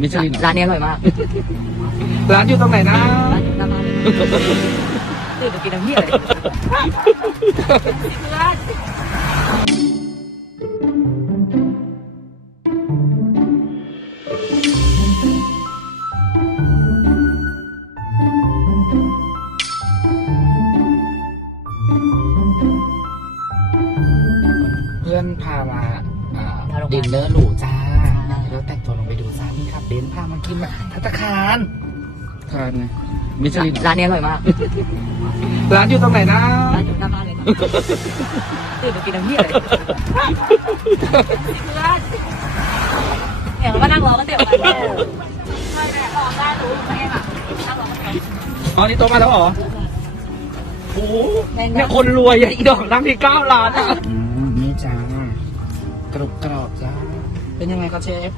มิชลินร้านนี้อร่อยมาก ร้านอยู่ตรงไหนนะร้านตามตื่นกินน้ำเยี่ยเลยเพื่อนพามาดินเนอร์หรูจ้ากินอารทัตคารทานมิชลินร้านนี้อร่อยมาก ร้านอยู่ตรงไหนนะ ร้านอยู่หน้าบ้านเลยะตื่นมากินน้ำเนี่ยเลยเห็นแล้วก็นั่งรอก็เดี๋ยวกันไม่แร่ขอได้หนูไม่ให้แบบน่งอตอนนี้โตมาแล้วหรอโอ้เนี่ยคนรวยอ่ะอีดอกนั่งที่เก้าล้านอ่ะนี่จ้ากรุบกรอบจ้าเป็นยังไงคะเชฟ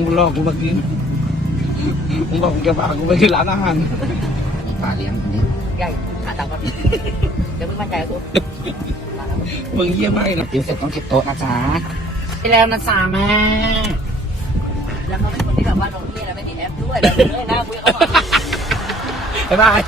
มึงลอกกูมากินมึงบอกมึงจะพากกูไปที่ร้านอาหารมีปลาเลี้ยงอันนี้ใหญ่ขาดตังค์ก็เดี๋ยวมึงมันใจกูมึงเยี่ยมไหมนะเดี๋ยวเสร็จต้องเก็บโต๊ะนะจ๊ะ ไปแล้วนะสามแม่แล้วเขาเป็นคนที่แบบว่าโดนเยี้ยแล้วไม่เิ็แอปด้วยเลยหน้าบุ้ยเขาอกบ๊ายบาย